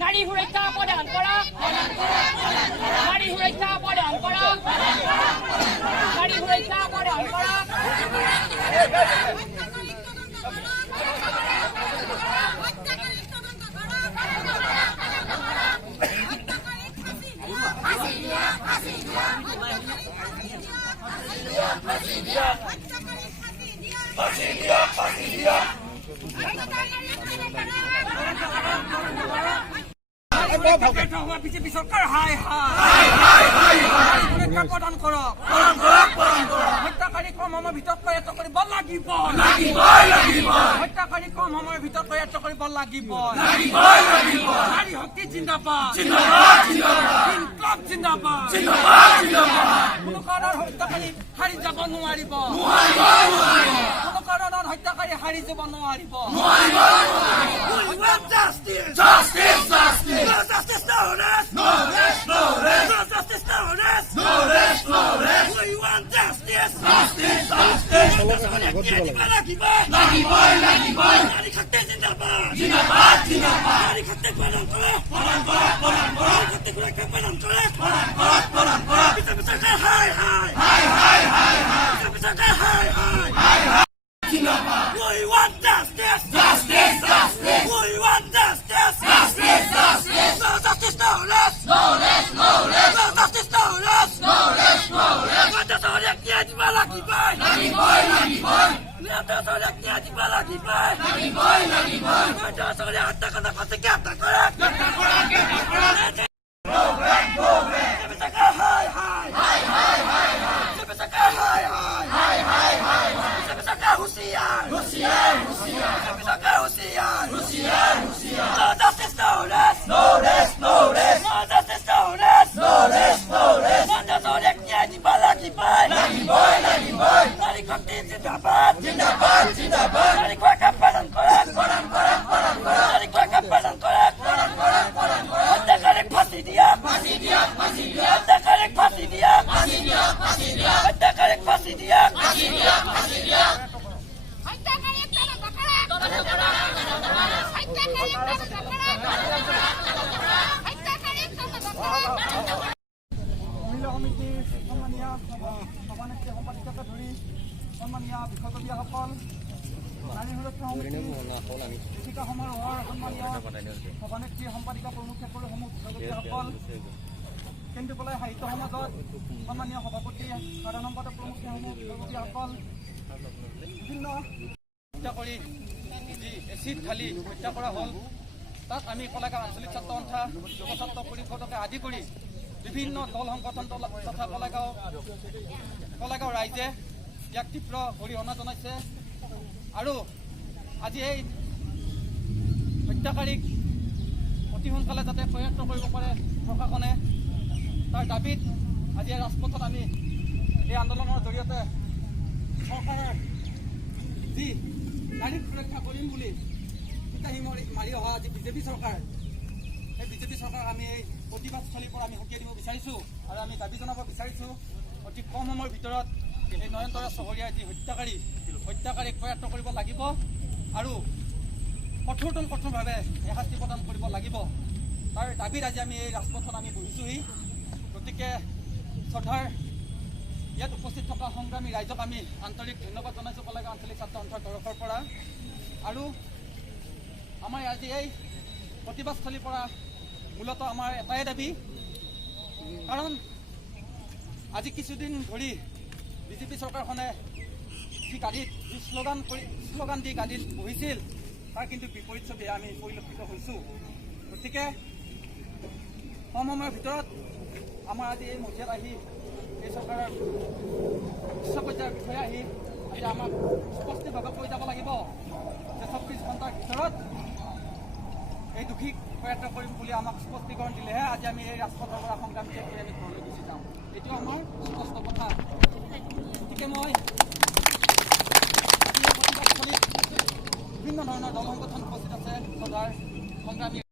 নারী সুরক্ষা প্রদান করা, নারী সুরক্ষা প্রদান করা, নারী সুরক্ষা প্রদান করা। বিজেপি সরকার হাই হাই সুরক্ষা প্রদান করক, হত্যাকারী কম সময়ৰ ভিতৰত প্ৰয়াত কৰিব লাগিব, হত্যাকাৰী কম সময়ৰ ভিতৰত প্ৰয়াত কৰিব লাগিব। নাৰী শক্তি জিন্দাবাদ, ইনকলাব জিন্দাবাদ। কোনো কাৰণত হত্যাকাৰী হাৰি যাব নোৱাৰিব, কোনো কাৰণত হত্যাকাৰী হাৰি যাব নোৱাৰিব। সন্মানীয় বিষয়ববীয়াসকল, নাৰী সুৰক্ষা সমিতি কৃষিকা সমাৰোহৰ সন্মানীয় সভানেত্ৰী সম্পাদিকা প্ৰমুখ্যসকল, বিষয়ববীয়াসকল, কেন্দুকলাই সাহিত্য সমাজত সন্মানীয় সভাপতি, সাধাৰণ সম্পাদক প্ৰমুখ্যসমূহ, বিষয়ববীয়াসকল, বিভিন্ন হত্যা কৰি যি এচিড ঢালি হত্যা কৰা হ'ল, তাত আমি কলাগাঁও আঞ্চলিক ছাত্ৰ সন্থা, যুৱ ছাত্ৰ পৰিষদকে আদি কৰি বিভিন্ন দল সংগঠন তথা কলাগাঁও ৰাইজে ইয়াক তীব্ৰ অৰিহণা জনাইছে। আৰু আজি এই হত্যাকাৰীক অতি সোনকালে যাতে প্ৰয়াত কৰিব পাৰে প্ৰশাসনে, তাৰ দাবীত আজি ৰাজপথত আমি এই আন্দোলনৰ জৰিয়তে চৰকাৰৰ যি নাৰীক সুৰক্ষা কৰিম বুলি চিতাহী মাৰি অহা আজি বিজেপি চৰকাৰ, এই বিজেপি চৰকাৰক আমি এই প্ৰতিবাদস্থলীৰ পৰা আমি সকীয়াই দিব বিচাৰিছোঁ। আৰু আমি দাবী জনাব বিচাৰিছোঁ, অতি কম সময়ৰ ভিতৰত এই নয়নতৰা চহৰীয়া যি হত্যাকাৰীক প্ৰয়াত কৰিব লাগিব আৰু কঠোৰভাৱে এই শাস্তি প্ৰদান কৰিব লাগিব। তাৰ দাবীত আজি আমি এই ৰাজপথত আমি বহিছোঁহি। গতিকে শ্ৰদ্ধাৰ ইয়াত উপস্থিত থকা সংগ্ৰামী ৰাইজক আমি আন্তৰিক ধন্যবাদ জনাইছোঁ কলাগাঁও আঞ্চলিক ছাত্ৰ সন্থাৰ তৰফৰ পৰা। আৰু আমাৰ আজি এই প্ৰতিবাদস্থলীৰ পৰা মূলতঃ আমাৰ এটাই দাবী, কাৰণ আজি কিছুদিন ধৰি বিজেপি চৰকাৰখনে যি শ্লোগান দি গাড়ীত বহিছিল, তাৰ কিন্তু বিপৰীত ছবি আমি পৰিলক্ষিত হৈছোঁ। গতিকে কম সময়ৰ ভিতৰত আমাৰ আজি এই মজিয়াত আহি এই চৰকাৰৰ উচ্চ পৰ্যায়ৰ বিষয়ে আহি আজি আমাক স্পষ্টভাৱে কৈ যাব লাগিব যে 24 ঘণ্টাৰ ভিতৰত এই দোষীক প্ৰয়াত কৰিম বুলি আমাক স্পষ্টীকৰণ দিলেহে আজি আমি এই ৰাজপথৰ পৰা সংগ্ৰাম ত্যাগ কৰি আমি ঘৰলৈ গুচি যাওঁ। এইটো আমাৰ স্পষ্ট কথা। গতিকে মই প্ৰতিবাদস্থলীত বিভিন্ন ধৰণৰ দল সংগঠন উপস্থিত আছে, সদাৰ সংগ্ৰামী